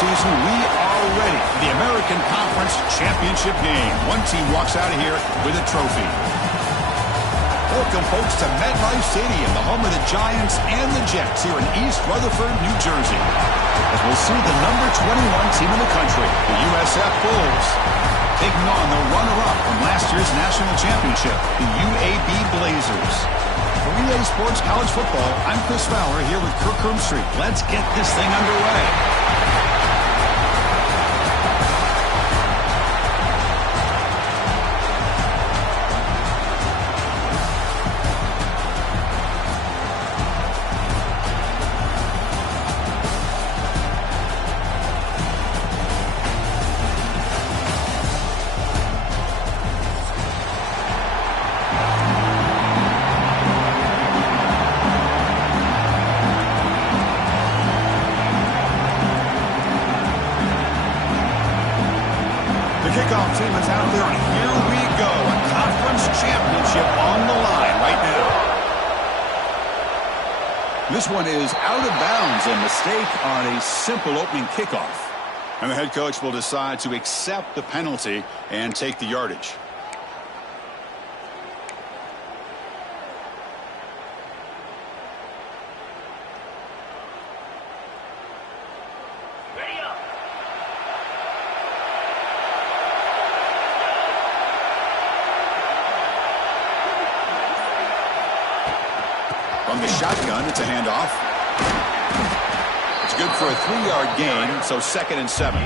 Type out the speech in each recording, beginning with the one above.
season, we are ready for the American Conference Championship game. One team walks out of here with a trophy. Welcome, folks, to MetLife Stadium, the home of the Giants and the Jets here in East Rutherford, New Jersey. As we'll see the number 21 team in the country, the USF Bulls, taking on the runner-up from last year's national championship, the UAB Blazers. For Relay Sports College Football, I'm Chris Fowler here with Kirk Hermstreet. Let's get this thing underway. Kickoff team is out there, and here we go. A conference championship on the line right now. This one is out of bounds, a mistake on a simple opening kickoff. And the head coach will decide to accept the penalty and take the yardage. From the shotgun, it's a handoff. It's good for a 3-yard gain, so 2nd and 7.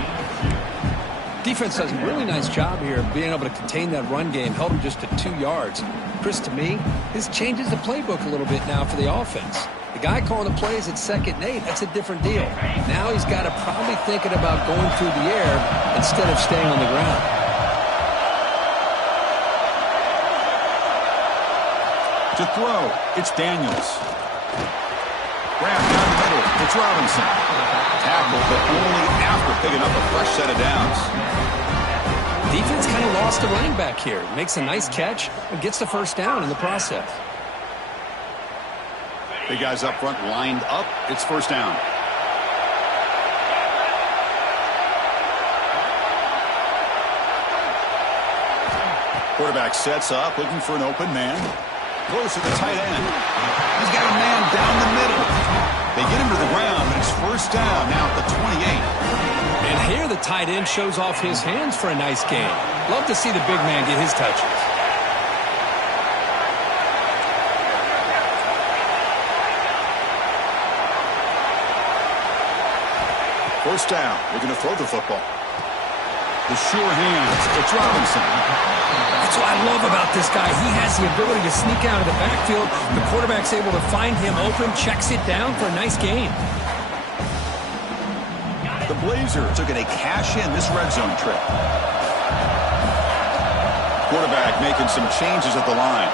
Defense does a really nice job here of being able to contain that run game, held them just to 2 yards. Chris, to me, this changes the playbook a little bit now for the offense. The guy calling the plays at 2nd and 8, that's a different deal. Now he's got to probably thinking about going through the air instead of staying on the ground. To throw, it's Daniels. Grab down the middle, it's Robinson. Tackle, but only after picking up a fresh set of downs. Defense kind of lost the running back here. Makes a nice catch and gets the first down in the process. Big guys up front lined up. It's first down. Quarterback sets up, looking for an open man. Close to the tight end. He's got a man down the middle. They get him to the ground, but it's first down now at the 28. And here the tight end shows off his hands for a nice gain. Love to see the big man get his touches. First down. We're going to throw the football. The sure hands. It's Robinson. That's what I love about this guy. He has the ability to sneak out of the backfield. The quarterback's able to find him open, checks it down for a nice gain. The Blazers are going to cash in this red zone trip. Quarterback making some changes at the line.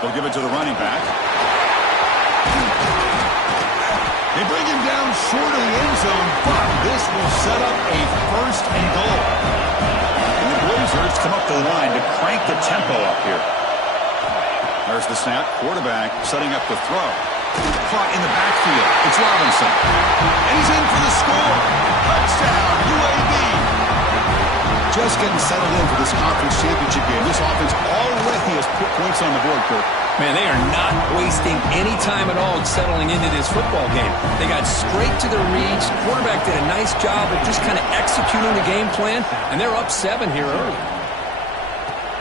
They'll give it to the running back. They bring him down short of the end zone, but this will set up a first and goal. And the Blazers come up to the line to crank the tempo up here. There's the snap. Quarterback setting up the throw. Caught in the backfield. It's Robinson. And he's in for the score. Touchdown, UAB. Just getting settled in for this conference championship game. This offense already has put points on the board, Kirk. Man, they are not wasting any time at all settling into this football game. They got straight to their reads. Quarterback did a nice job of just kind of executing the game plan, and they're up 7 here early.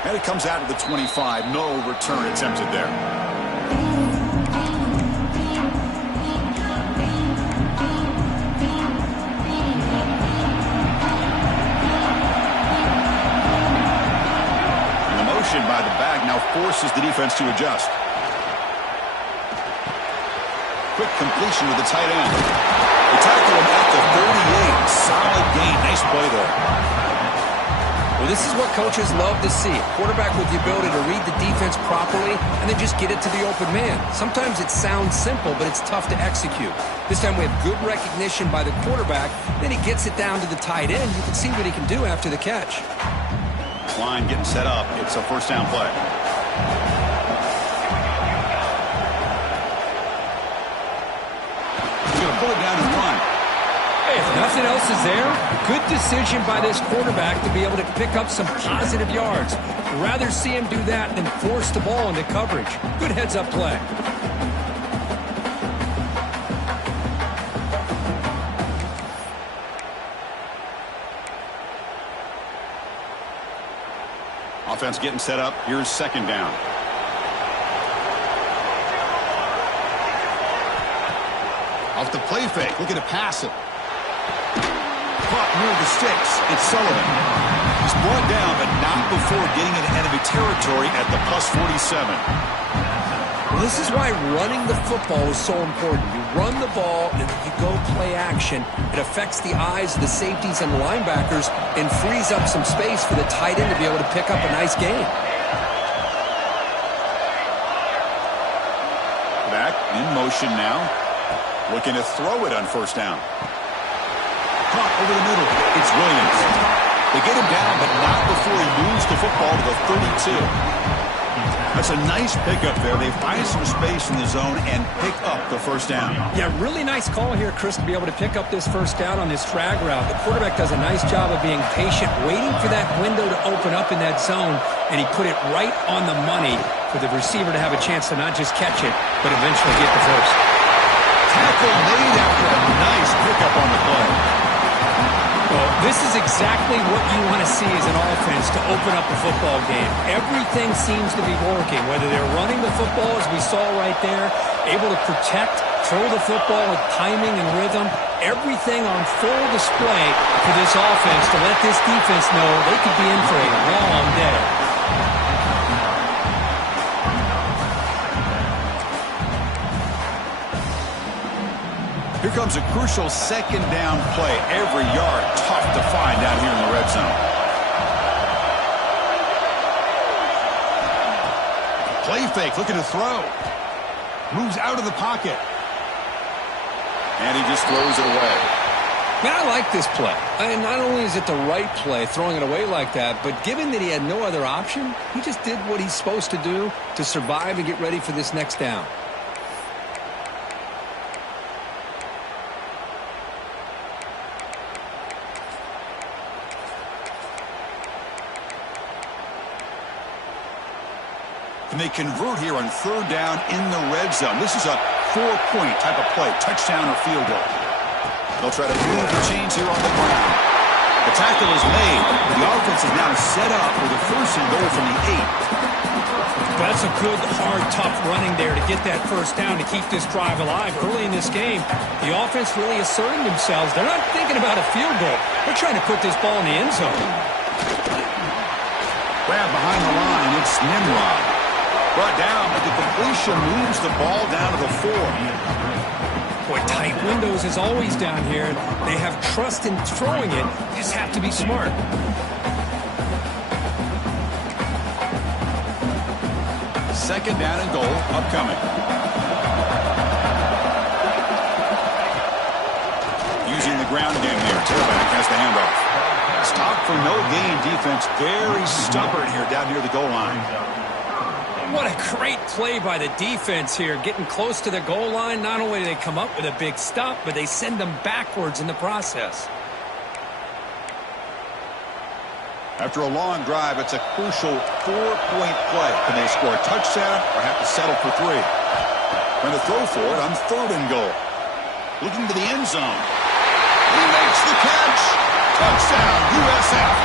And it comes out of the 25. No return attempted there. By the back now forces the defense to adjust. Quick completion to the tight end. They tackle him at the 38. Solid gain. Nice play there. Well, this is what coaches love to see. A quarterback with the ability to read the defense properly and then just get it to the open man. Sometimes it sounds simple, but it's tough to execute. This time we have good recognition by the quarterback. Then he gets it down to the tight end. You can see what he can do after the catch. Line getting set up. It's a first down play. He's going to pull it down and run. Nothing else is there. Good decision by this quarterback to be able to pick up some positive yards. Rather see him do that than force the ball into coverage. Good heads-up play. Offense getting set up. Here's second down. Off the play fake. Looking to pass it. Caught near the sticks. It's Sullivan. He's brought down, but not before getting into enemy territory at the +47. Well, this is why running the football is so important. You run the ball, and then you go play action. It affects the eyes of the safeties and the linebackers and frees up some space for the tight end to be able to pick up a nice gain. Back in motion now. Looking to throw it on first down. Caught over the middle. It's Williams. They get him down, but not before he moves the football to the 32. That's a nice pickup there. They find some space in the zone and pick up the first down. Yeah, really nice call here, Chris, to be able to pick up this first down on this drag route. The quarterback does a nice job of being patient, waiting for that window to open up in that zone, and he put it right on the money for the receiver to have a chance to not just catch it, but eventually get the first. Tackle made after a nice pickup on the play. Well, this is exactly what you want to see as an offense to open up a football game. Everything seems to be working, whether they're running the football, as we saw right there, able to protect, throw the football with timing and rhythm, everything on full display for this offense to let this defense know they could be in for a long day. Here comes a crucial second down play. Every yard tough to find out here in the red zone. Play fake, looking to throw. Moves out of the pocket. And he just throws it away. Man, I like this play. And not only is it the right play, throwing it away like that, but given that he had no other option, he just did what he's supposed to do to survive and get ready for this next down. And they convert here on third down in the red zone. This is a 4-point type of play, touchdown or field goal. They'll try to move the chains here on the ground. The tackle is made. The offense is now set up with a first and goal from the 8. That's a good, hard, tough running there to get that first down to keep this drive alive. Early in this game, the offense really asserting themselves. They're not thinking about a field goal. They're trying to put this ball in the end zone. Grab behind the line. It's Nimrod. Brought down, but the completion moves the ball down to the 4. Boy, tight windows is always down here. They have trust in throwing it. Just have to be smart. Second down and goal upcoming. Using the ground game here. Tailback has the handoff. Stop for no gain defense. Very stubborn here down near the goal line. What a great play by the defense here. Getting close to the goal line, not only do they come up with a big stop, but they send them backwards in the process. After a long drive, it's a crucial 4-point play. Can they score a touchdown or have to settle for 3? Going to throw for it on third and goal. Looking to the end zone. He makes the catch. Touchdown, USF.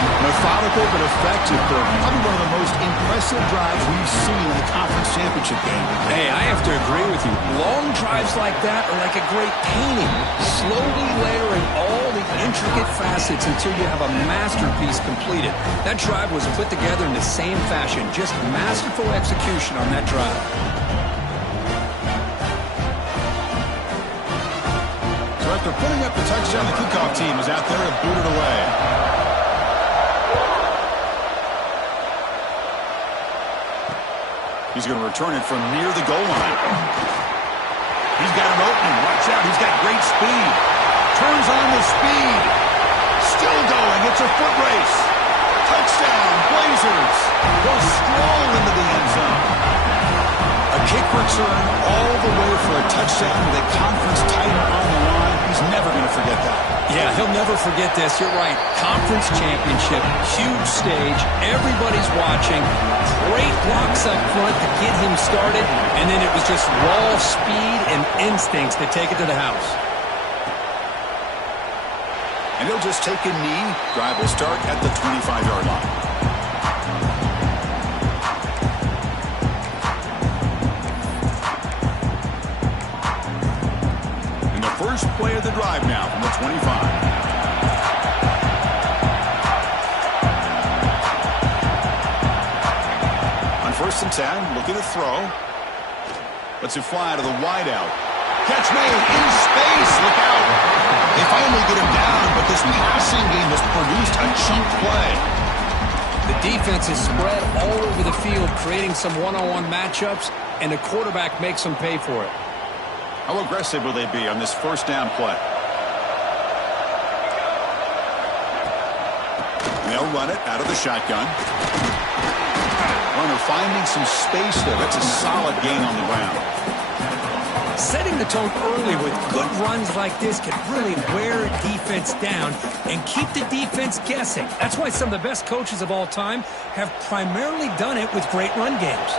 Methodical but effective for probably one of the most impressive drives we've seen in the conference championship game. Hey, I have to agree with you. Long drives like that are like a great painting, slowly layering all the intricate facets until you have a masterpiece completed. That drive was put together in the same fashion, just masterful execution on that drive. So after putting up the touchdown, the kickoff team is out there and booted away. He's going to return it from near the goal line. He's got an opening. Watch out. He's got great speed. Turns on the speed. Still going. It's a foot race. Touchdown, Blazers. Goes strong into the end zone. A kick return all the way for a touchdown with a conference title on the line. He's never going to forget that. Yeah, he'll never forget this. You're right. Conference championship, huge stage. Everybody's watching. Great blocks up front to get him started. And then it was just raw speed and instincts to take it to the house. And he'll just take a knee. Drive will start at the 25-yard line. First play of the drive now from the 25. On 1st and 10, looking to throw. Lets it fly to the wideout. Catch made in space. Look out. They finally get him down, but this passing game has produced a chunk play. The defense is spread all over the field, creating some one-on-one matchups, and the quarterback makes them pay for it. How aggressive will they be on this first down play? They'll run it out of the shotgun. Runner finding some space there. That's a solid gain on the ground. Setting the tone early with good runs like this can really wear a defense down and keep the defense guessing. That's why some of the best coaches of all time have primarily done it with great run games.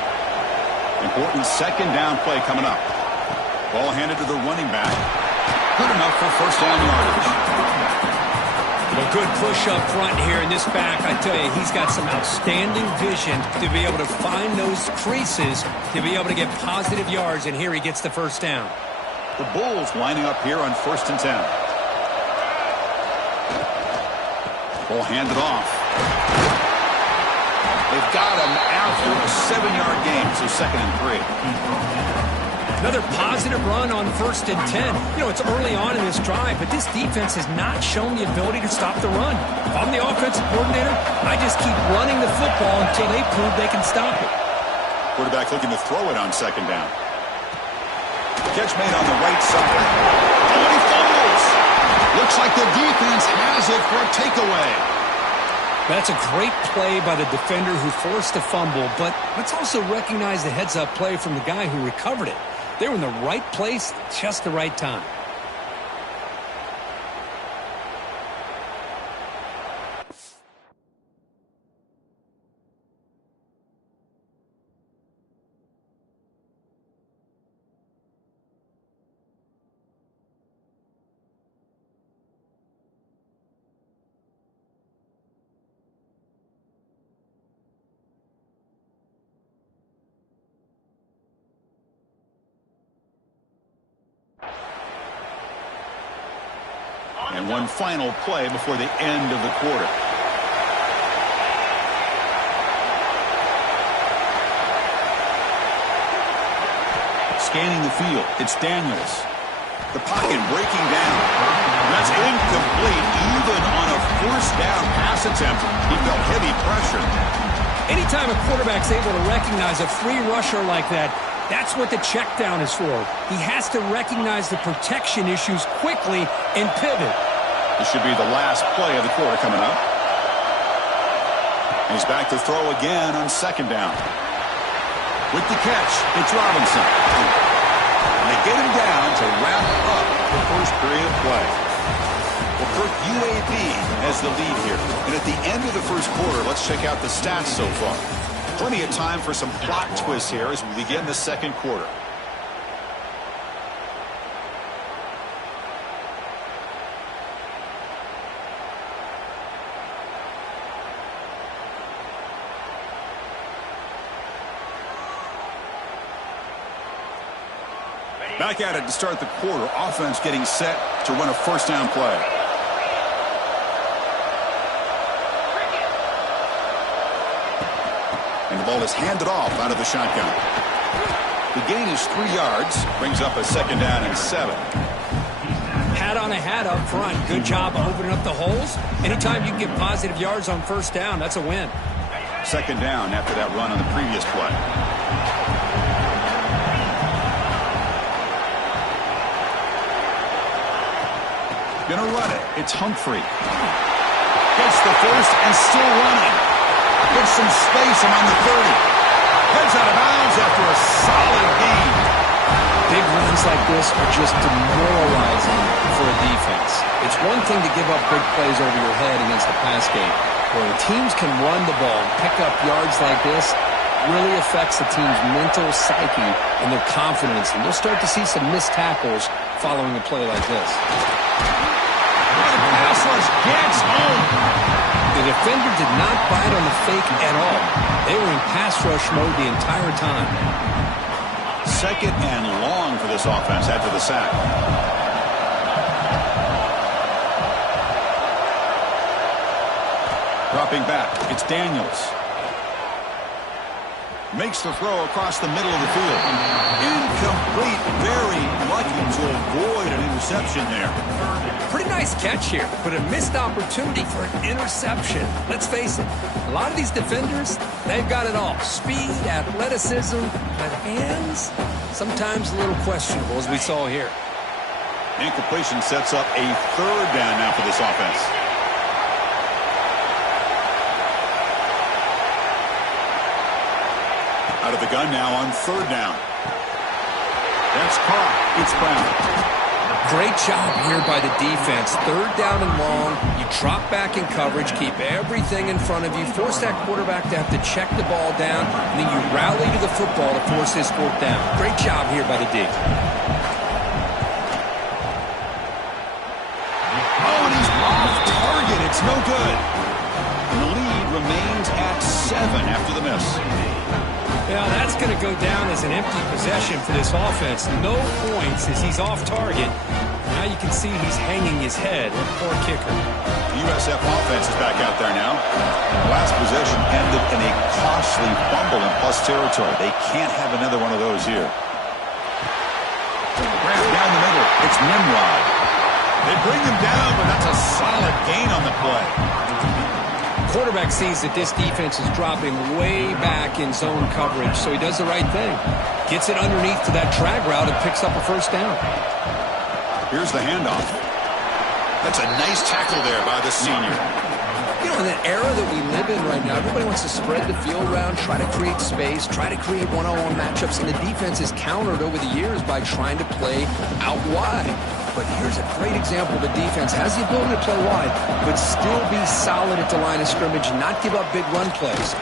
Important second down play coming up. Ball handed to the running back. Good enough for first down yardage. Well, good push up front here in this back. I tell you, he's got some outstanding vision to be able to find those creases, to be able to get positive yards, and here he gets the first down. The Bulls lining up here on 1st and 10. Ball handed off. They've got him after a 7-yard gain, so 2nd and 3. Another positive run on 1st and 10. You know, it's early on in this drive, but this defense has not shown the ability to stop the run. If I'm the offensive coordinator, I just keep running the football until they prove they can stop it. Quarterback looking to throw it on 2nd down. Catch made on the right side. Oh, and he fumbles. Looks like the defense has it for a takeaway. That's a great play by the defender who forced the fumble, but let's also recognize the heads-up play from the guy who recovered it. They were in the right place, just the right time. And one final play before the end of the quarter. Scanning the field, it's Daniels. The pocket breaking down. That's incomplete. Even on a 1st down pass attempt, he felt heavy pressure. Anytime a quarterback's able to recognize a free rusher like that, that's what the check down is for. He has to recognize the protection issues quickly and pivot. This should be the last play of the quarter coming up. He's back to throw again on 2nd down. With the catch, it's Robinson. And they get him down to wrap up the first period of play. Well, Kirk, UAB has the lead here. And at the end of the first quarter, let's check out the stats so far. Plenty of time for some plot twists here as we begin the second quarter. Back at it to start the quarter. Offense getting set to run a 1st down play. And the ball is handed off out of the shotgun. The gain is 3 yards. Brings up a 2nd down and 7. Hat on a hat up front. Good job opening up the holes. Anytime you can get positive yards on 1st down, that's a win. 2nd down after that run on the previous play. Gonna run it. It's Humphrey. Gets the first and still running. Gets some space around the 30. Heads out of bounds after a solid gain. Big runs plays like this are just demoralizing for a defense. It's one thing to give up big plays over your head against the pass game. Where teams can run the ball and pick up yards like this, really affects the team's mental psyche and their confidence. And you'll start to see some missed tackles following a play like this. The pass rush gets home. The defender did not bite on the fake at all. They were in pass rush mode the entire time. Second and long for this offense after the sack. Dropping back, it's Daniels. Makes the throw across the middle of the field. Incomplete, very lucky to avoid an interception there. Pretty nice catch here, but a missed opportunity for an interception. Let's face it, a lot of these defenders, they've got it all. Speed, athleticism, but hands, sometimes a little questionable, as we saw here. Incompletion sets up a third down now for this offense. Out of the gun now on third down. That's caught. It's Brown. Great job here by the defense. Third down and long. You drop back in coverage, keep everything in front of you, force that quarterback to have to check the ball down, and then you rally to the football to force his fourth down. Great job here by the D. Oh, and he's off target. It's no good. And the lead remains at 7 after the miss. Yeah, that's going to go down as an empty possession for this offense. No points as he's off target. Now you can see he's hanging his head. Poor kicker. The USF offense is back out there now. Last possession ended in a costly fumble in plus territory. They can't have another one of those here. Grant down the middle. It's Nimrod. They bring him down, but that's a solid gain on the play. Quarterback sees that this defense is dropping way back in zone coverage, so he does the right thing. Gets it underneath to that drag route and picks up a first down. Here's the handoff. That's a nice tackle there by the senior. You know, in that era that we live in right now, everybody wants to spread the field around, try to create space, try to create one-on-one matchups, and the defense is countered over the years by trying to play out wide. But here's a great example. The defense has the ability to play wide, but still be solid at the line of scrimmage and not give up big run plays.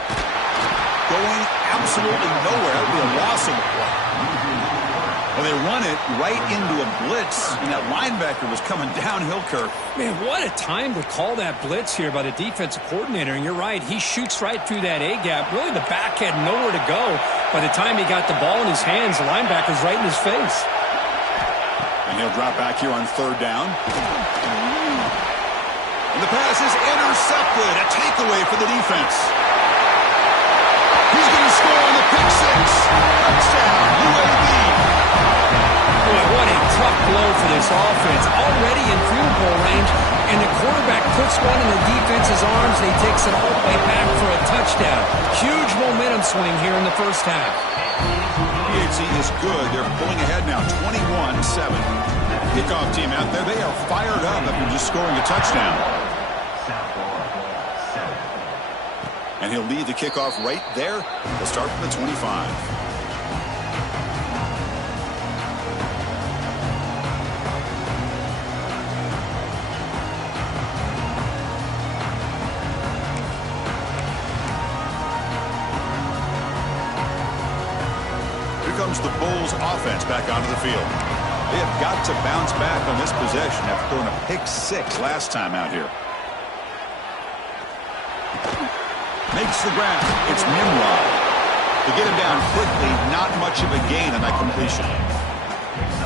Going absolutely nowhere. That would be a loss of the play. Well, they run it right into a blitz, and that linebacker was coming downhill, Kirk. Man, what a time to call that blitz here by the defensive coordinator. And you're right, he shoots right through that A-gap. Really, the back had nowhere to go. By the time he got the ball in his hands, the linebacker's right in his face. And he'll drop back here on third down. And the pass is intercepted. A takeaway for the defense. He's going to score on the pick six. Touchdown, UAB. Boy, what a tough blow for this offense. Already in field goal range, and the quarterback puts one in the defense's arms, and he takes it all the way back for a touchdown. Huge momentum swing here in the first half. AAC is good. They're pulling ahead now, 21-7. Kickoff team out there, they are fired up after just scoring a touchdown. And he'll lead the kickoff right there. They'll start from the 25. Comes the Bulls offense back onto the field. They have got to bounce back on this possession after throwing a pick six last time out here. Makes the grab. It's Nimrod. To get him down quickly, not much of a gain on that completion.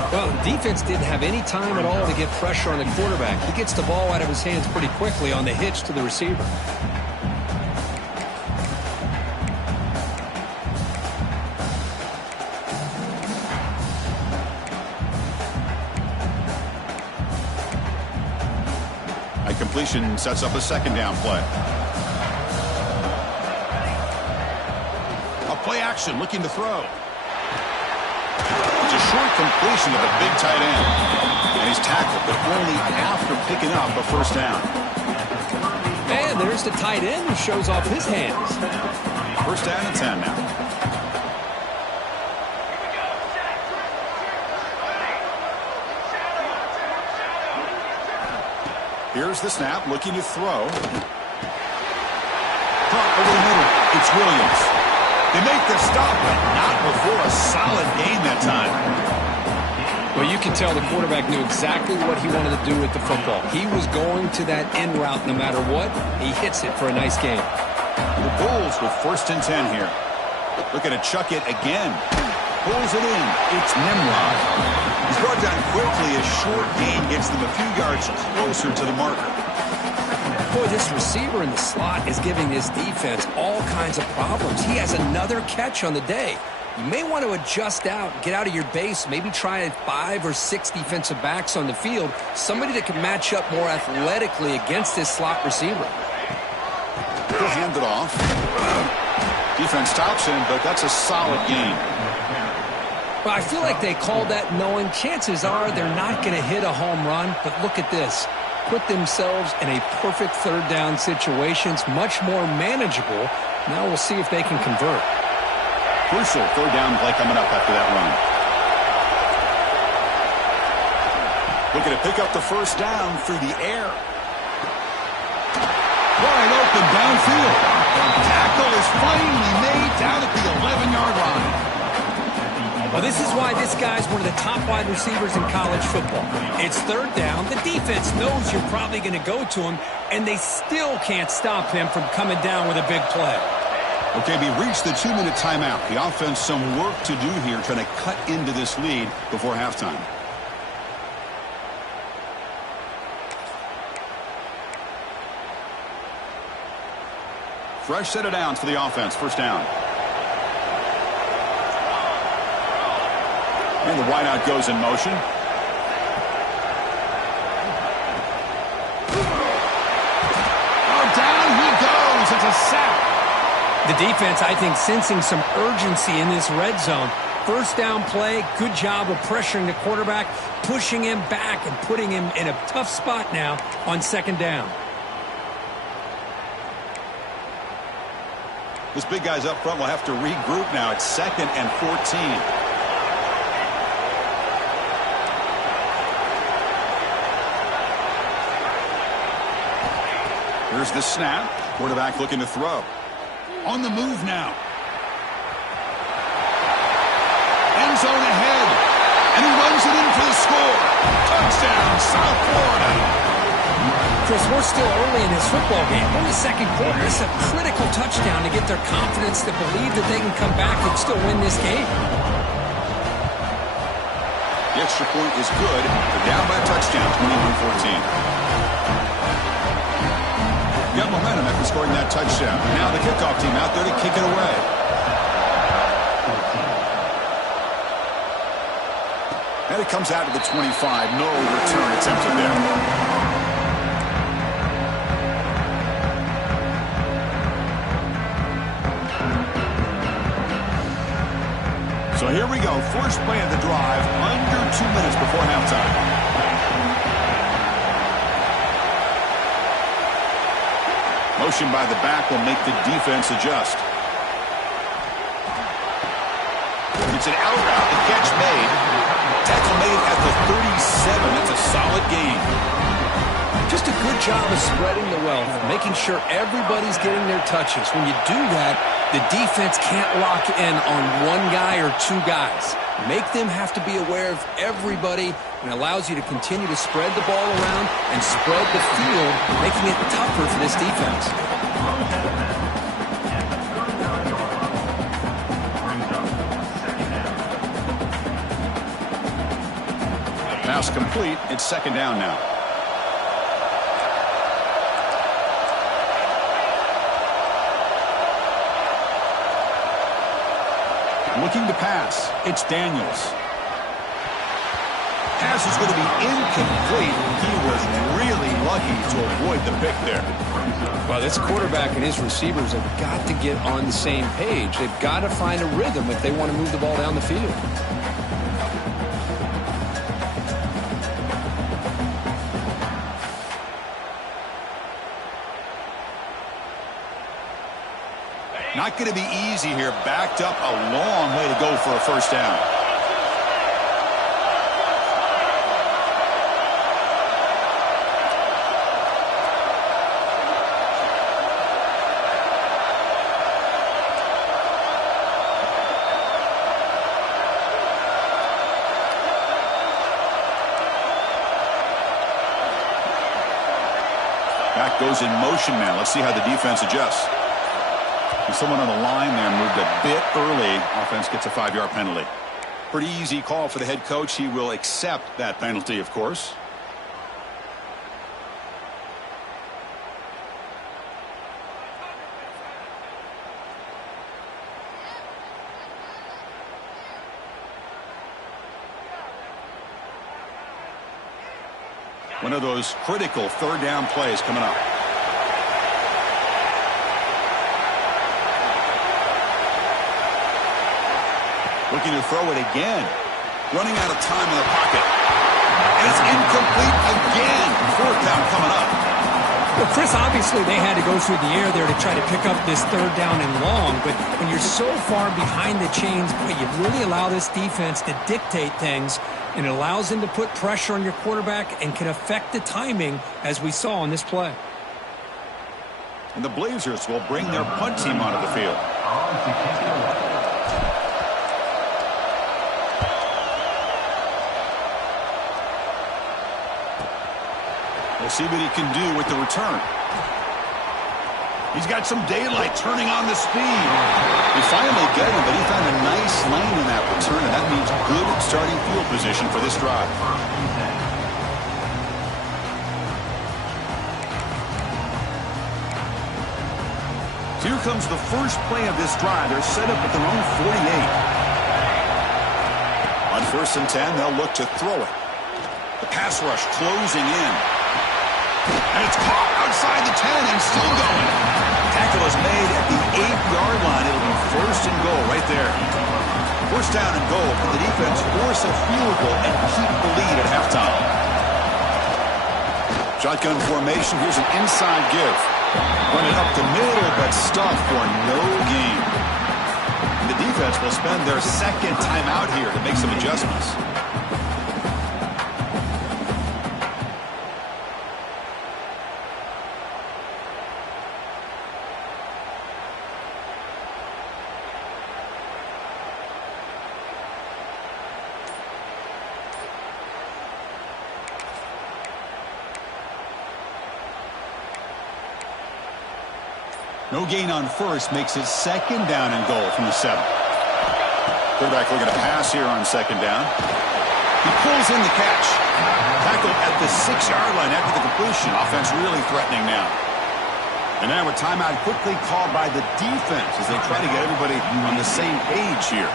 Well, the defense didn't have any time at all to get pressure on the quarterback. He gets the ball out of his hands pretty quickly on the hitch to the receiver. Completion sets up a second down play. A play action looking to throw. It's a short completion of a big tight end. And he's tackled, but only after picking up a first down. And there's the tight end who shows off his hands. First down and 10 now. Here's the snap, looking to throw. Caught over the middle. It's Williams. They make the stop, but not before a solid gain that time. Well, you can tell the quarterback knew exactly what he wanted to do with the football. He was going to that end route no matter what. He hits it for a nice gain. The Bulls with 1st and 10 here. Looking to chuck it again. Pulls it in. It's Nimrod. He's brought down quickly. A short gain gets them a few yards closer to the marker. Boy, this receiver in the slot is giving this defense all kinds of problems. He has another catch on the day. You may want to adjust out, get out of your base, maybe try 5 or 6 defensive backs on the field, somebody that can match up more athletically against this slot receiver. He'll hand it off. Defense stops him, but that's a solid gain. Well, I feel like they called that knowing chances are they're not going to hit a home run, but look at this. Put themselves in a perfect 3rd down situation. It's much more manageable. Now we'll see if they can convert. Crucial 3rd down play coming up after that run. Looking to pick up the 1st down through the air. Wide open downfield. The tackle is finally made down at the 11-yard line. Well, this is why this guy's one of the top wide receivers in college football. It's 3rd down. The defense knows you're probably going to go to him, and they still can't stop him from coming down with a big play. Okay, we reached the 2-minute timeout. The offense some work to do here, trying to cut into this lead before halftime. Fresh set of downs for the offense. 1st down. And the wideout goes in motion. Oh, down he goes. It's a sack. The defense, I think, sensing some urgency in this red zone. 1st down play, good job of pressuring the quarterback, pushing him back and putting him in a tough spot now on 2nd down. This big guy's up front will have to regroup now. It's 2nd and 14. Here's the snap. Quarterback looking to throw. On the move now. End zone ahead. And he runs it in for the score. Touchdown, South Florida. Chris, we're still early in this football game. We're in the 2nd quarter. It's a critical touchdown to get their confidence to believe that they can come back and still win this game. The extra point is good. They're down by a touchdown, 21-14. Got momentum after scoring that touchdown. Now the kickoff team out there to kick it away. And it comes out to the 25. No return attempted there. So here we go. First play of the drive. Under 2 minutes before halftime. Motion by the back will make the defense adjust. It's an out route. The catch made. Tackle made at the 37. That's a solid gain. Just a good job of spreading the wealth, making sure everybody's getting their touches. When you do that, the defense can't lock in on one guy or 2 guys. Make them have to be aware of everybody, and allows you to continue to spread the ball around and spread the field, making it tougher for this defense. Pass complete. It's 2nd down now. Looking to pass. It's Daniels. Pass is going to be incomplete. He was really lucky to avoid the pick there. Well, this quarterback and his receivers have got to get on the same page. They've got to find a rhythm if they want to move the ball down the field. Not going to be easy here. Backed up a long way to go for a 1st down. clock goes in motion now. Let's see how the defense adjusts. And someone on the line there moved a bit early. Offense gets a 5-yard penalty. Pretty easy call for the head coach. He will accept that penalty, of course. One of those critical third down plays coming up. Looking to throw it again. Running out of time in the pocket. And it's incomplete again. Fourth down coming up. Well, Chris, obviously they had to go through the air there to try to pick up this third down and long. But when you're so far behind the chains, you really allow this defense to dictate things. And it allows them to put pressure on your quarterback and can affect the timing, as we saw on this play. And the Blazers will bring their punt team onto the field. We'll see what he can do with the return. He's got some daylight turning on the speed. He finally got him, but he found a nice lane in that return, and that means good starting field position for this drive. So here comes the first play of this drive. They're set up at their own 48. On 1st and 10, they'll look to throw it. The pass rush closing in. And it's caught outside the 10 and still going. Tackle is made at the 8-yard line. It'll be 1st and goal right there. 1st down and goal. Can the defense force a field goal and keep the lead at halftime? Shotgun formation. Here's an inside give. Run it up the middle, but stuffed for no gain. And the defense will spend their second timeout here to make some adjustments. No gain on 1st makes it 2nd down and goal from the 7. Quarterback looking to pass here on 2nd down. He pulls in the catch. Tackle at the 6-yard line after the completion. Offense really threatening now. And now a timeout quickly called by the defense as they try to get everybody on the same page here.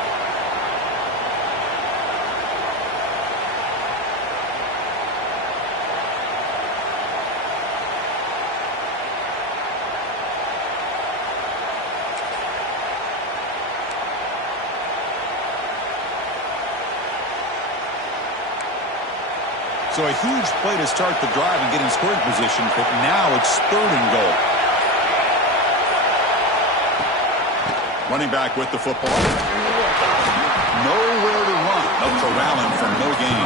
So a huge play to start the drive and get in scoring position, but now it's 3rd and goal. Running back with the football. Nowhere to run. No corralling for no gain.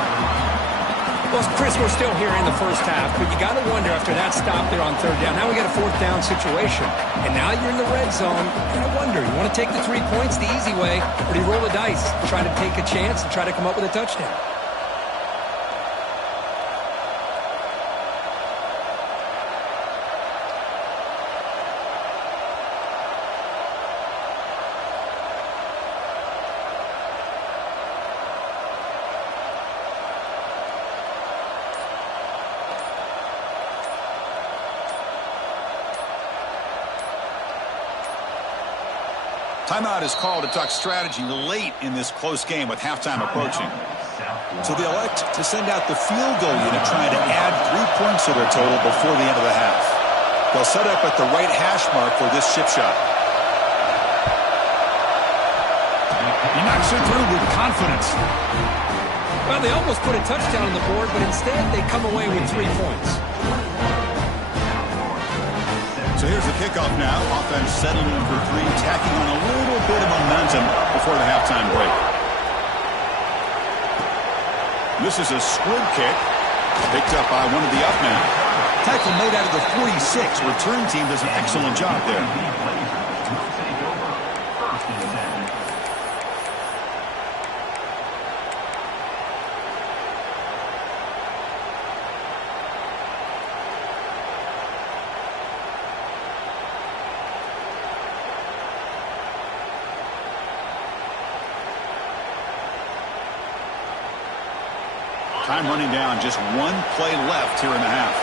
Well, Chris, we're still here in the first half, but you got to wonder after that stop there on 3rd down. Now we got a 4th down situation, and now you're in the red zone. And I wonder, you want to take the 3 points the easy way, or do you roll the dice, try to take a chance, and try to come up with a touchdown? Timeout is called to talk strategy late in this close game with halftime approaching. So they elect to send out the field goal unit trying to add 3 points to their total before the end of the half. They'll set up at the right hash mark for this chip shot. He knocks it through with confidence. Well, they almost put a touchdown on the board, but instead they come away with 3 points. So here's the kickoff now. Offense settling for 3, tacking on a little bit of momentum before the halftime break. This is a squib kick. Picked up by one of the up men. Tackle made out of the 46. Return team does an excellent job there. Time running down, just one play left here in the half.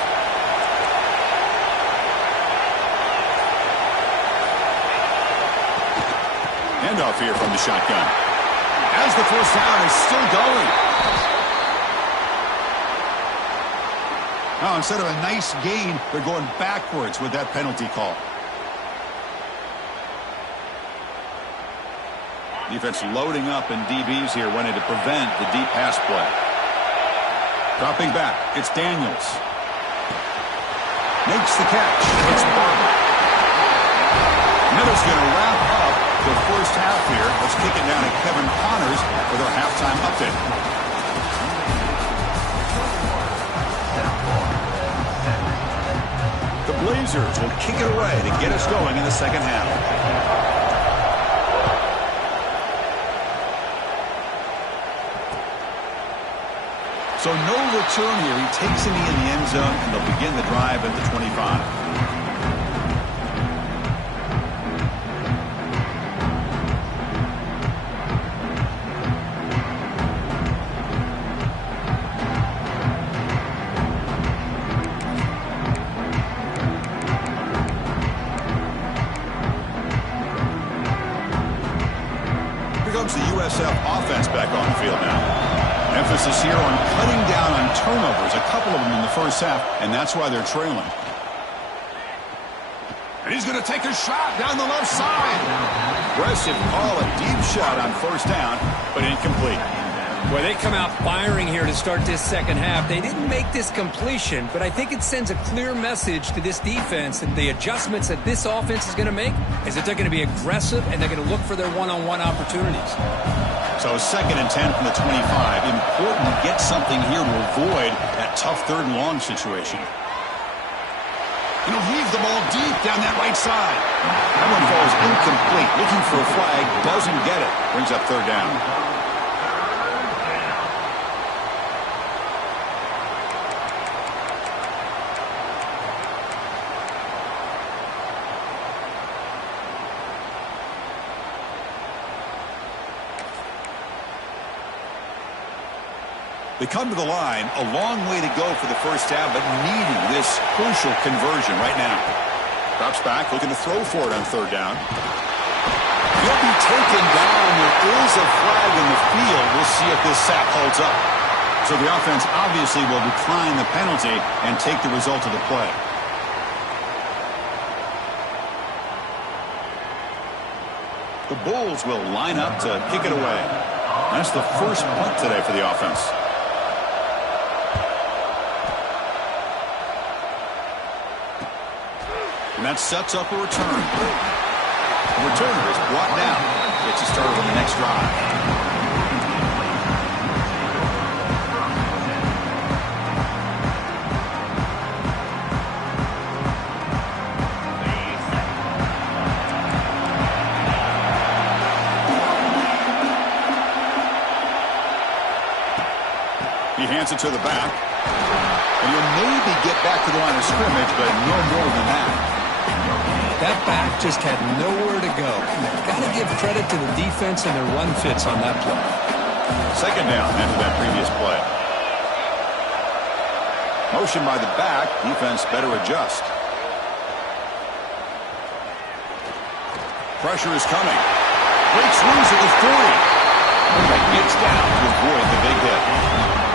Handoff here from the shotgun. As the first down is still going. Now, instead of a nice gain, they're going backwards with that penalty call. Defense loading up, and DBs here wanting to prevent the deep pass play. Dropping back, it's Daniels. Makes the catch. It's Barber. Middle's going to wrap up the first half here. Let's kick it down to Kevin Connors with our halftime update. The Blazers will kick it away to get us going in the second half. So no return here. He takes it in the end zone, and they'll begin the drive at the 25. Here comes the USF offense back on the field now. Emphasis here on cutting down on turnovers, a couple of them in the first half, and that's why they're trailing. And he's going to take a shot down the left side. Aggressive call, a deep shot on first down, but incomplete. Well, they come out firing here to start this second half. They didn't make this completion, but I think it sends a clear message to this defense and the adjustments that this offense is going to make is that they're going to be aggressive and they're going to look for their one-on-one opportunities. So 2nd and 10 from the 25. Important to get something here to avoid that tough 3rd and long situation. And he'll heave the ball deep down that right side. That one falls incomplete. Looking for a flag. Doesn't get it. Brings up 3rd down. They come to the line, a long way to go for the first half, but needing this crucial conversion right now. Drops back, looking to throw for it on 3rd down. He'll be taken down. There is a flag in the field. We'll see if this sack holds up. So the offense obviously will decline the penalty and take the result of the play. The Bulls will line up to kick it away. That's the first punt today for the offense. And that sets up a return. The returner is brought down. Gets you started on the next drive. He hands it to the back. And you'll maybe get back to the line of scrimmage, but no more than that. That back just had nowhere to go. Got to give credit to the defense and their run fits on that play. 2nd down after that previous play. Motion by the back. Defense better adjust. Pressure is coming. Breaks loose at the 40. Gets down to avoid the big hit.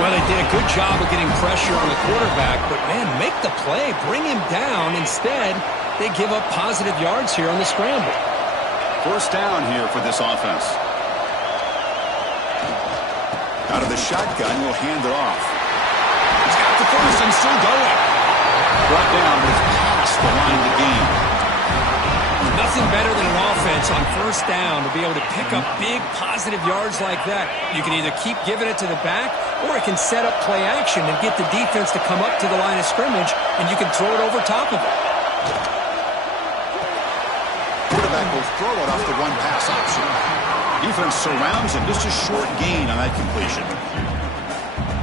Well, they did a good job of getting pressure on the quarterback, but, man, make the play. Bring him down. Instead, they give up positive yards here on the scramble. First down here for this offense. Out of the shotgun, he'll hand it off. He's got the first and still going. Brought down, but it's past the line of the game. Nothing better than an offense on first down to be able to pick up big positive yards like that. You can either keep giving it to the back, or it can set up play action and get the defense to come up to the line of scrimmage, and you can throw it over top of it. Quarterback will throw it off the one pass option. Defense surrounds him. Just a short gain on that completion.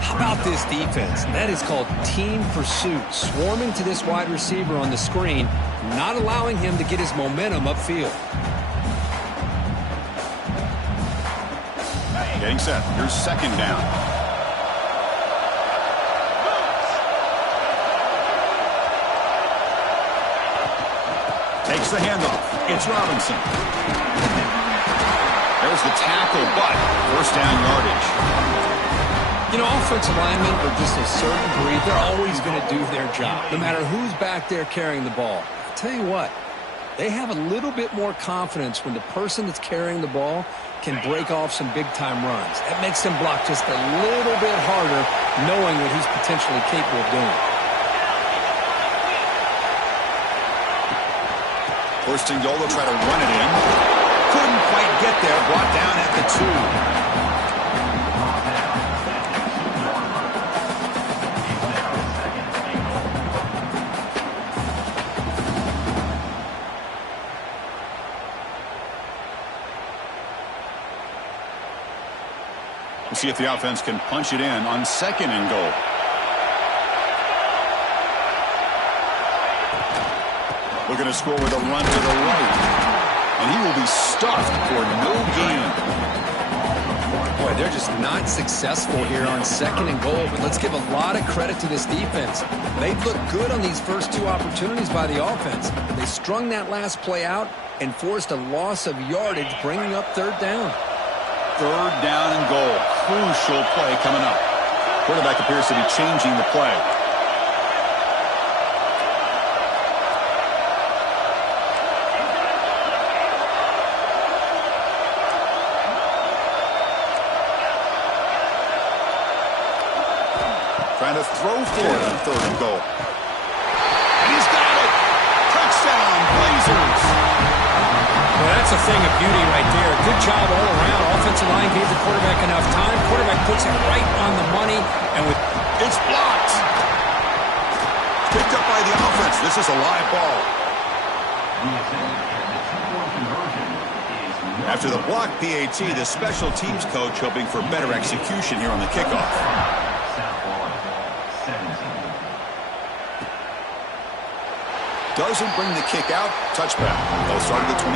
How about this defense? That is called team pursuit. Swarming to this wide receiver on the screen, not allowing him to get his momentum upfield. Getting set. Here's 2nd down. Takes the handoff. It's Robinson. There's the tackle, but first down yardage. You know, offensive linemen are just a certain breed. They're always going to do their job, no matter who's back there carrying the ball. I'll tell you what, they have a little bit more confidence when the person that's carrying the ball can break off some big-time runs. That makes them block just a little bit harder, knowing what he's potentially capable of doing. First and goal, they'll try to run it in. Couldn't quite get there. Brought down at the 2. We'll see if the offense can punch it in on second and goal. Looking to score with a run to the right. And he will be stuffed for no gain. Boy, they're just not successful here on second and goal. But let's give a lot of credit to this defense. They've looked good on these first two opportunities by the offense. They strung that last play out and forced a loss of yardage, bringing up third down. Third down and goal. Crucial play coming up. Quarterback appears to be changing the play. Trying to throw for it on third and goal. And he's got it. Touchdown, Blazers. Well, that's a thing of beauty right there. Good job all around. Offensive line gave the quarterback enough time. Quarterback puts it right on the money. And with it's blocked. Picked up by the offense. This is a live ball. After the block PAT, the special teams coach hoping for better execution here on the kickoff. Doesn't bring the kick out. Touchback. They'll start at the 25.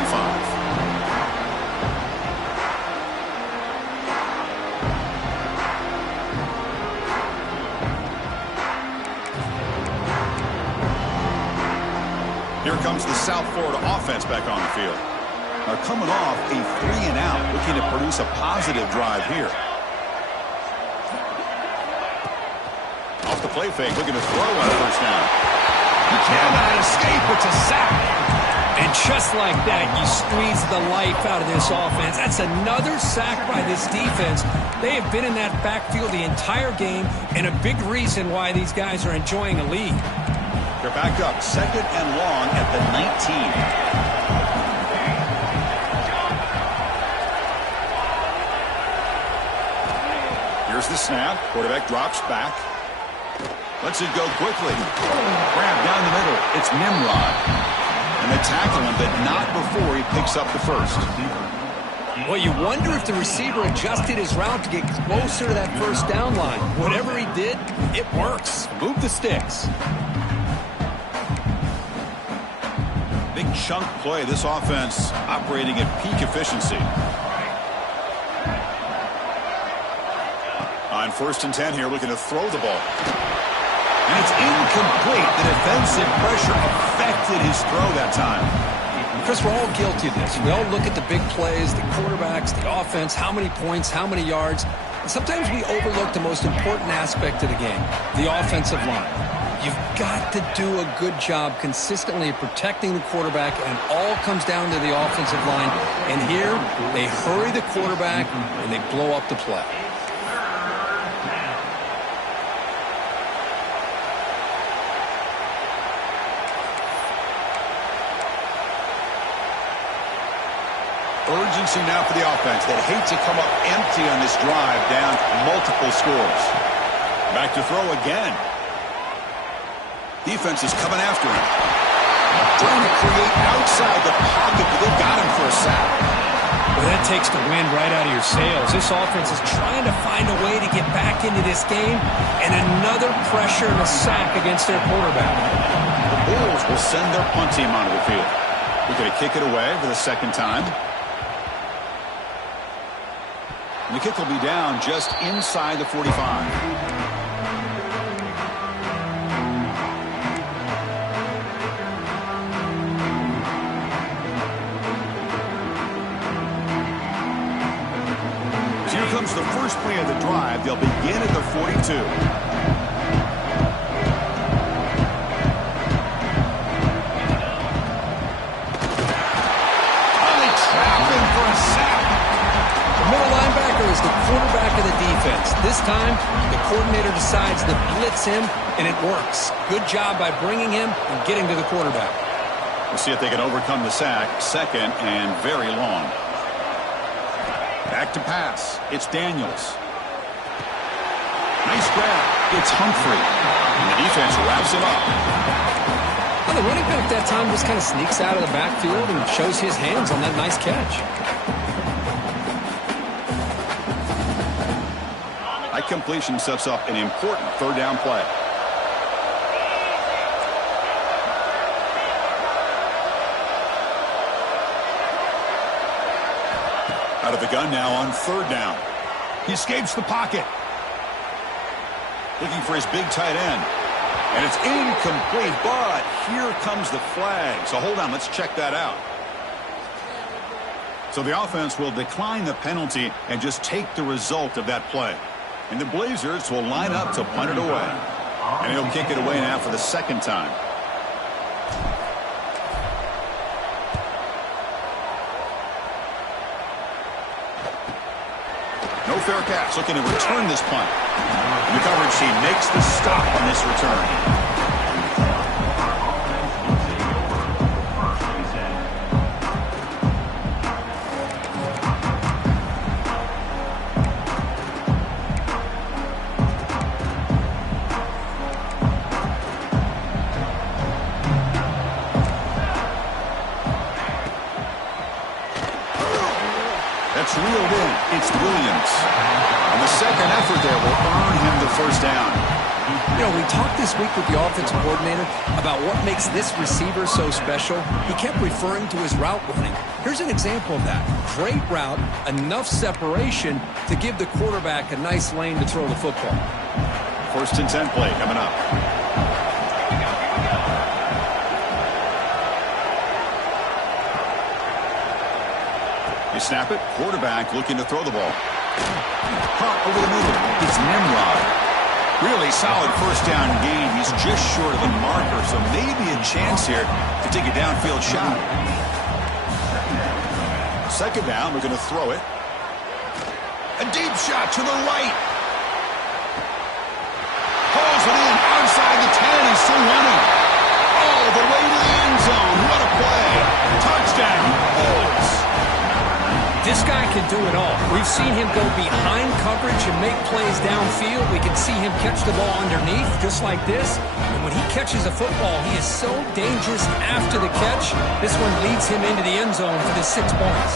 Here comes the South Florida offense back on the field. Now coming off a 3-and-out, looking to produce a positive drive here. Off the play fake, looking to throw on a first down. You cannot escape. It's a sack. And just like that, you squeeze the life out of this offense. That's another sack by this defense. They have been in that backfield the entire game, and a big reason why these guys are enjoying a lead. They're back up, second and long at the 19. Here's the snap. Quarterback drops back. Lets it go quickly. Grab down the middle. It's Nimrod. And they tackle him, but not before he picks up the first. Well, you wonder if the receiver adjusted his route to get closer to that first down line. Whatever he did, it works. Move the sticks. Big chunk play. This offense operating at peak efficiency. On first and 10 here, looking to throw the ball. And it's incomplete. The defensive pressure affected his throw that time. Chris, we're all guilty of this. We all look at the big plays, the quarterbacks, the offense, how many points, how many yards. And sometimes we overlook the most important aspect of the game, the offensive line. You've got to do a good job consistently of protecting the quarterback, and it all comes down to the offensive line. And here, they hurry the quarterback, and they blow up the play. Urgency now for the offense. They'd hate to come up empty on this drive, down multiple scores. Back to throw again. Defense is coming after him. Trying to create outside the pocket, but they got him for a sack. Well, that takes the wind right out of your sails. This offense is trying to find a way to get back into this game, and another pressure and a sack against their quarterback. The Bulls will send their punt team onto the field. We're going to kick it away for the second time. And the kick will be down just inside the 45. comes the first play of the drive. They'll begin at the 42. Middle linebacker is the quarterback of the defense. This time, the coordinator decides to blitz him, and it works. Good job by bringing him and getting to the quarterback. We'll see if they can overcome the sack. Second and very long. Back to pass. It's Daniels. Nice grab. It's Humphrey. And the defense wraps it up. Well, the running back that time just kind of sneaks out of the backfield and shows his hands on that nice catch. That completion sets up an important third down play. Out of the gun now on third down. He escapes the pocket. Looking for his big tight end. And it's incomplete, but here comes the flag. So hold on, let's check that out. So the offense will decline the penalty and just take the result of that play. And the Blazers will line up to punt it away. And he'll kick it away now for the second time. No fair catch. Looking to return this punt. In the coverage, he makes the stop on this return. That's reeled in. It's Williams. And the second effort there will earn him the first down. You know, we talked this week with the offensive coordinator about what makes this receiver so special. He kept referring to his route running. Here's an example of that. Great route, enough separation to give the quarterback a nice lane to throw the football. First and 10 play coming up. You snap it, quarterback looking to throw the ball. Hot over the middle. It's Nimrod. Really solid first down gain. He's just short of the marker, so maybe a chance here to take a downfield shot. Second down, we're going to throw it. A deep shot to the right. Pulls it in outside the 10 and still running. All the way to the end zone. What a play. Touchdown, Bulls. This guy can do it all. We've seen him go behind coverage and make plays downfield. We can see him catch the ball underneath, just like this. And when he catches a football, he is so dangerous after the catch. This one leads him into the end zone for the 6 points.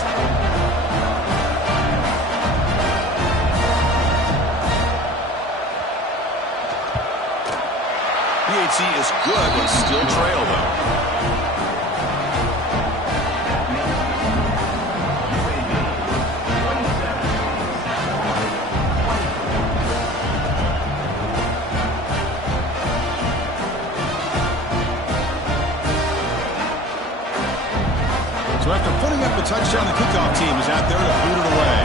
AAC is good, but still trail, though. So after putting up the touchdown, the kickoff team is out there to boot it away.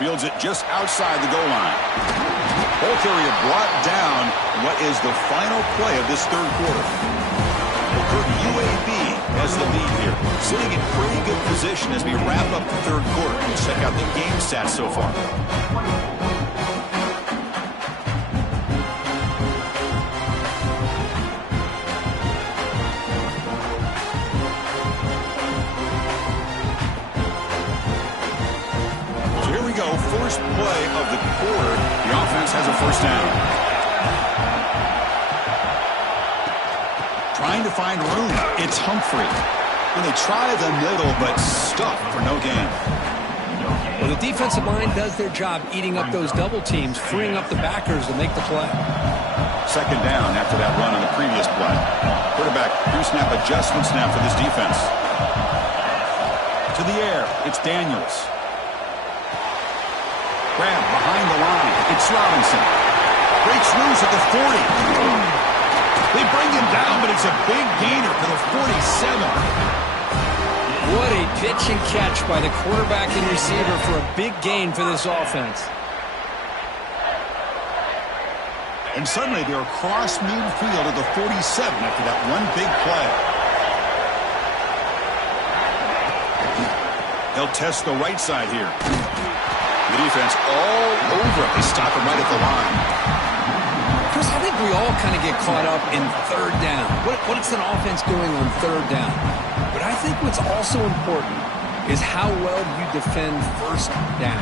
Fields it just outside the goal line. Ball carrier brought down what is the final play of this third quarter. UAB has the lead here, sitting in pretty good position as we wrap up the third quarter. Let's check out the game stats so far. First play of the quarter, the offense has a first down. Trying to find room, it's Humphrey. And they try the middle, but stuck for no gain. Well, the defensive line does their job eating up those double teams, freeing up the backers to make the play. Second down after that run on the previous play. Quarterback pre-snap adjustment snap for this defense. To the air, it's Daniels. Grab behind the line. It's Robinson. Breaks loose at the 40. They bring him down, but It's a big gainer to the 47. What a pitch and catch by the quarterback and receiver for a big gain for this offense. And suddenly they're across midfield at the 47 after that one big play. They'll test the right side here. The defense all over. They stop him right at the line. Chris, I think we all kind of get caught up in third down. What's an offense doing on third down? But I think what's also important is how well you defend first down.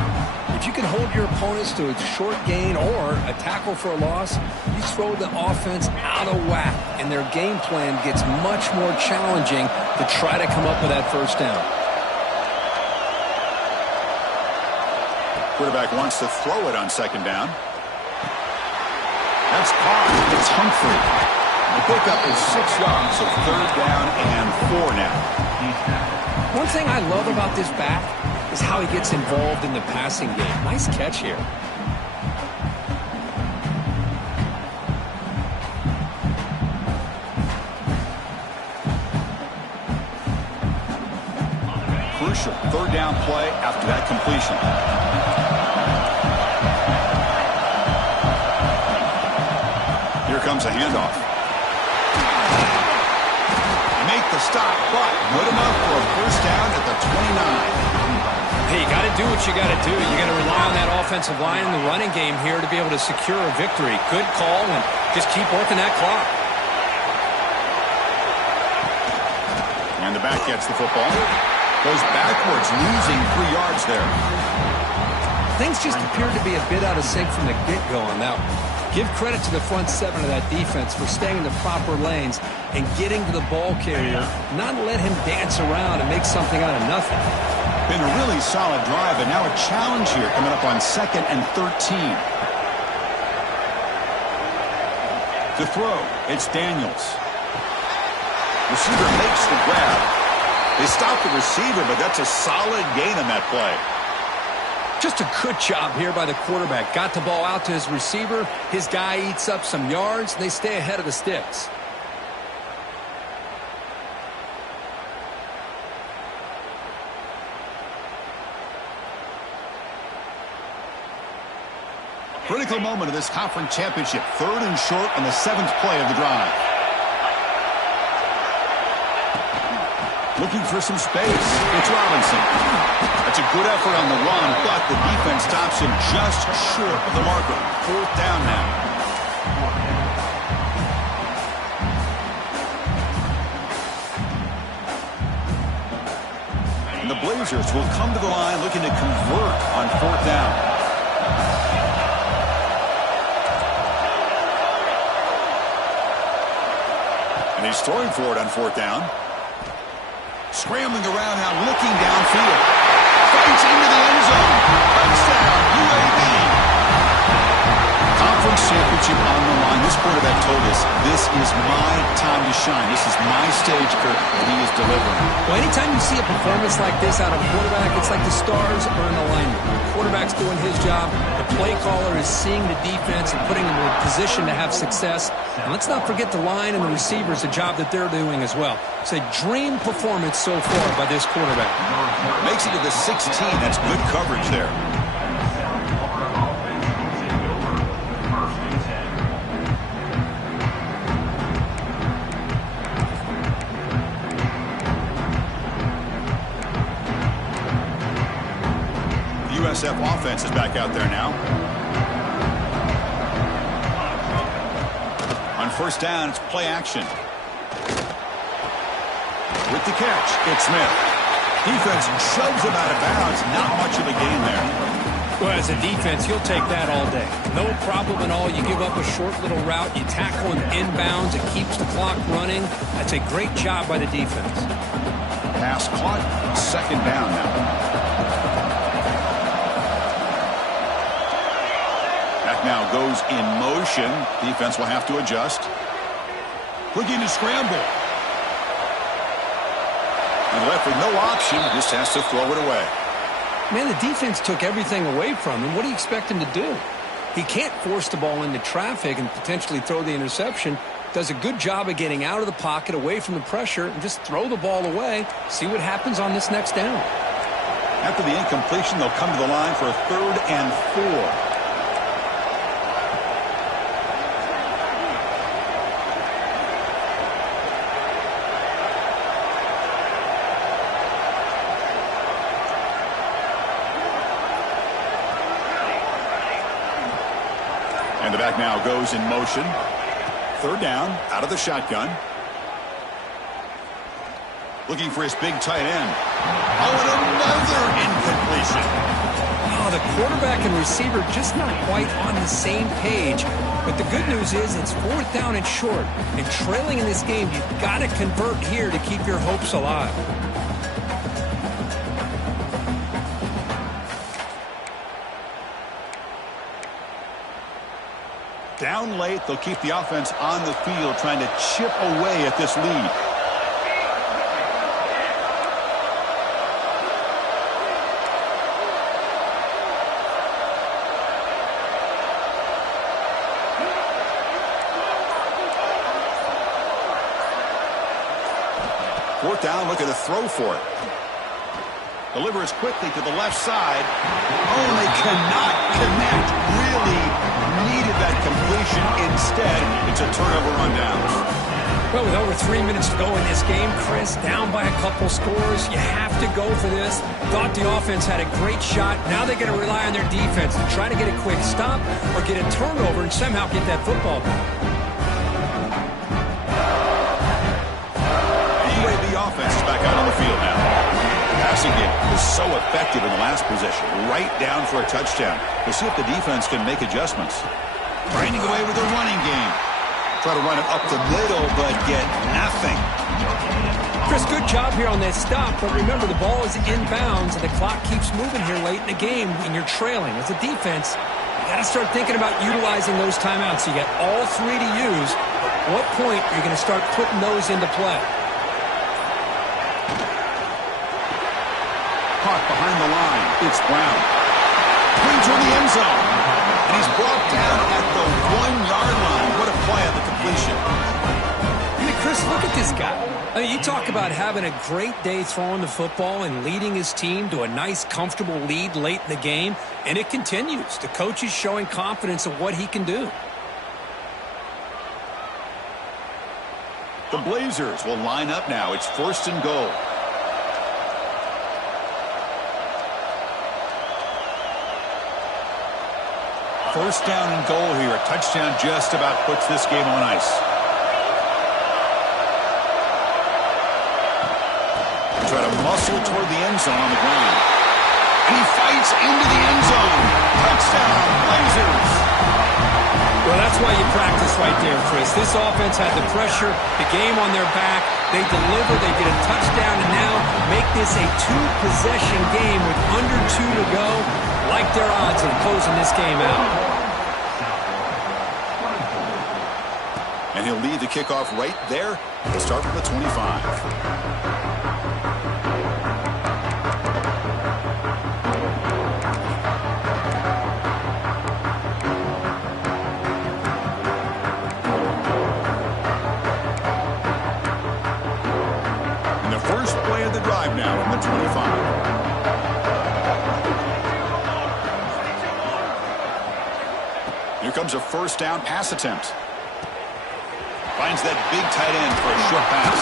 If you can hold your opponents to a short gain or a tackle for a loss, you throw the offense out of whack, and their game plan gets much more challenging to try to come up with that first down. Quarterback wants to throw it on second down. That's caught. It's Humphrey. The pickup is 6 yards, so third down and 4 now. One thing I love about this back is how he gets involved in the passing game. Nice catch here. Crucial third down play after that completion. Here comes a handoff. Make the stop, but good enough for a first down at the 29. Hey, you got to do what you got to do. You got to rely on that offensive line in the running game here to be able to secure a victory. Good call, and just keep working that clock. And the back gets the football. Goes backwards, losing 3 yards there. Things just appeared to be a bit out of sync from the get-go on that one. Give credit to the front seven of that defense for staying in the proper lanes and getting to the ball carrier, not let him dance around and make something out of nothing. Been a really solid drive, and now a challenge here coming up on 2nd and 13. To throw, it's Daniels. Receiver makes the grab. They stop the receiver, but that's a solid gain on that play. Just a good job here by the quarterback. Got the ball out to his receiver. His guy eats up some yards. They stay ahead of the sticks. Critical moment of this conference championship. 3rd and short on the 7th play of the drive. Looking for some space. It's Robinson. That's a good effort on the run, but the defense stops him just short of the marker. 4th down now. And the Blazers will come to the line looking to convert on 4th down. And he's throwing for it on 4th down. Scrambling around now, looking downfield. Fights into the end zone. Touchdown, UAB. Conference championship on the line. This quarterback told us, this is my time to shine. This is my stage, Kirk, and he is delivering. Well, anytime you see a performance like this out of a quarterback, it's like the stars are in alignment. The quarterback's doing his job. The play caller is seeing the defense and putting them in a position to have success. And let's not forget the line and the receivers, the job that they're doing as well. It's a dream performance so far by this quarterback. Makes it to the 16. That's good coverage there. USF offense is back out there now. On 1st down, it's play action. With the catch, it's Smith. Defense shoves him out of bounds. Not much of a gain there. Well, as a defense, you'll take that all day. No problem at all. You give up a short little route. You tackle him inbounds. It keeps the clock running. That's a great job by the defense. Pass caught. 2nd down now. Now goes in motion. Defense will have to adjust. Looking to scramble. And left with no option. Just has to throw it away. Man, the defense took everything away from him. What do you expect him to do? He can't force the ball into traffic and potentially throw the interception. Does a good job of getting out of the pocket, away from the pressure, and just throw the ball away. See what happens on this next down. After the incompletion, they'll come to the line for a 3rd and 4. And the back now goes in motion. 3rd down, out of the shotgun. Looking for his big tight end. Oh, and another incompletion. Oh, the quarterback and receiver just not quite on the same page. But the good news is it's 4th down and short. And trailing in this game, you've got to convert here to keep your hopes alive. Down late, they'll keep the offense on the field, trying to chip away at this lead. Fourth down, looking to throw for it. Delivers quickly to the left side. Oh, they cannot connect. Really needed that completion. Instead, it's a turnover on downs. Well, with over 3 minutes to go in this game, Chris, down by a couple scores, you have to go for this. Thought the offense had a great shot. Now they're going to rely on their defense to try to get a quick stop or get a turnover and somehow get that football back. UAB offense is back out on the field now. Passing game was so effective in the last possession, right down for a touchdown. We'll see if the defense can make adjustments. Grinding away with a running game. Try to run it up the middle, but get nothing. Chris, good job here on that stop, but remember the ball is inbounds and the clock keeps moving here late in the game and you're trailing. As a defense, you got to start thinking about utilizing those timeouts. You got all 3 to use. At what point are you going to start putting those into play? Caught behind the line. It's Brown. Clean toward the end zone. And he's brought down at the 1-yard line. What a play on the completion. I mean, Chris, look at this guy. I mean, you talk about having a great day throwing the football and leading his team to a nice, comfortable lead late in the game, and it continues. The coach is showing confidence of what he can do. The Blazers will line up now. It's 1st and goal. First down and goal here. A touchdown just about puts this game on ice. Try to muscle toward the end zone on the ground. And he fights into the end zone. Touchdown, Blazers. Well, that's why you practice right there, Chris. This offense had the pressure, the game on their back. They deliver, they get a touchdown, and now make this a 2-possession game with under 2 to go. Like their odds of closing this game out. And he'll lead the kickoff right there. He'll start from the 25. And the first play of the drive now from the 25. Here comes a first down pass attempt. Finds that big tight end for a short pass.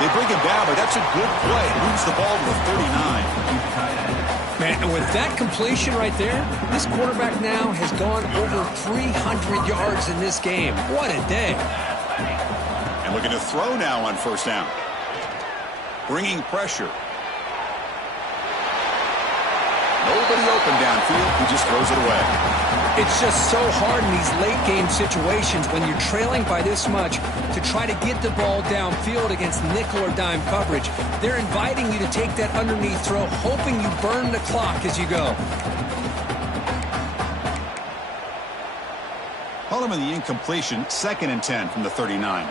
They bring him down, but that's a good play. Moves the ball to the 39. Man, and with that completion right there, this quarterback now has gone over 300 yards in this game. What a day. And looking to throw now on first down. Bringing pressure. Nobody open downfield. He just throws it away. It's just so hard in these late game situations when you're trailing by this much to try to get the ball downfield against nickel or dime coverage. They're inviting you to take that underneath throw, hoping you burn the clock as you go. Following the incompletion, 2nd and 10 from the 39.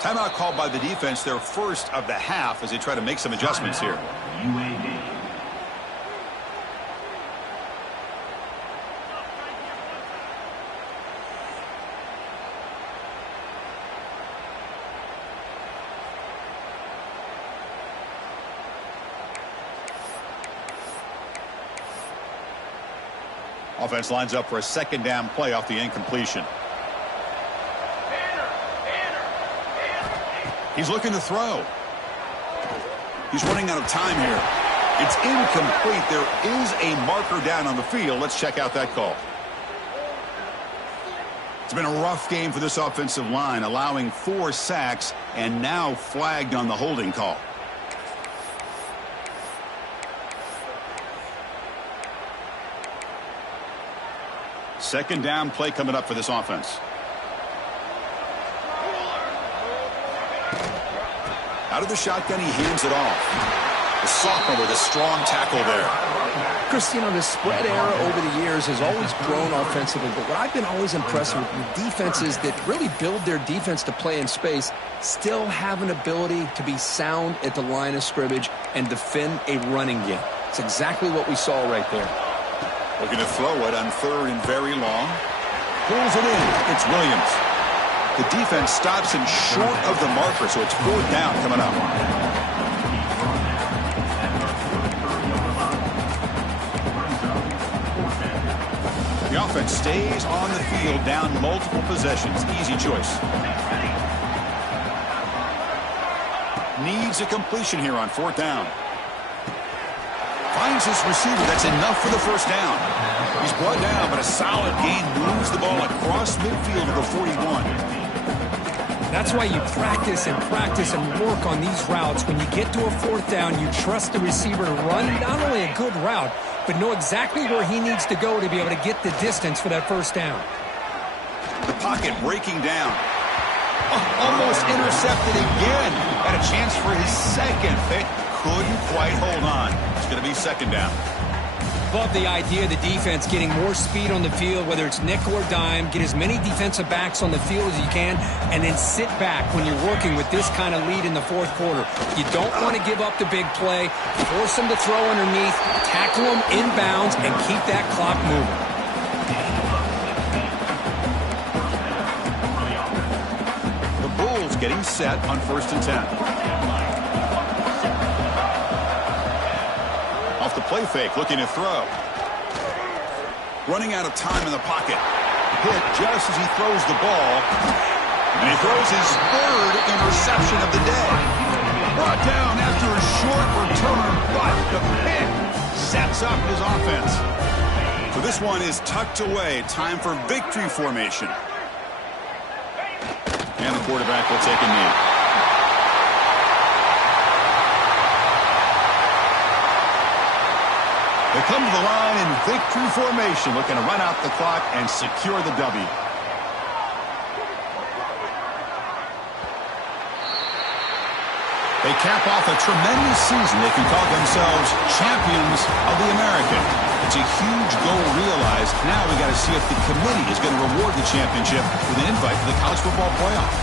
Timeout called by the defense, their first of the half, as they try to make some adjustments here. UAB. Offense lines up for a second down play off the incompletion. He's looking to throw. He's running out of time here. It's incomplete. There is a marker down on the field. Let's check out that call. It's been a rough game for this offensive line, allowing 4 sacks and now flagged on the holding call. Second down play coming up for this offense. Out of the shotgun, he hands it off. The sophomore with a strong tackle there. Chris, you know, the spread era over the years has always grown offensively, but what I've been always impressed with defenses that really build their defense to play in space still have an ability to be sound at the line of scrimmage and defend a running game. It's exactly what we saw right there. Looking to throw it on third and very long. Pulls it in. It's Williams. The defense stops him short of the marker, so it's 4th down coming up. The offense stays on the field down multiple possessions. Easy choice. Needs a completion here on 4th down. Finds his receiver. That's enough for the first down. He's brought down, but a solid gain moves the ball across midfield to the 41. That's why you practice and work on these routes. When you get to a 4th down, you trust the receiver to run not only a good route, but know exactly where he needs to go to be able to get the distance for that first down. The pocket breaking down. Oh, almost intercepted again. Had a chance for his second. They couldn't quite hold on. It's going to be 2nd down. Love the idea of the defense getting more speed on the field, whether it's nickel or dime. Get as many defensive backs on the field as you can, and then sit back when you're working with this kind of lead in the 4th quarter. You don't want to give up the big play. Force them to throw underneath, tackle them inbounds, and keep that clock moving. The Bulls getting set on 1st and 10. Off the play fake, looking to throw. Running out of time in the pocket. Hit just as he throws the ball. And he throws his 3rd interception of the day. Brought down after a short return, but the pick sets up his offense. So this one is tucked away. Time for victory formation. And the quarterback will take a knee. They come to the line in victory formation, looking to run out the clock and secure the W. They cap off a tremendous season. They can call themselves champions of the American. It's a huge goal realized. Now we got to see if the committee is going to reward the championship with an invite to the college football playoff.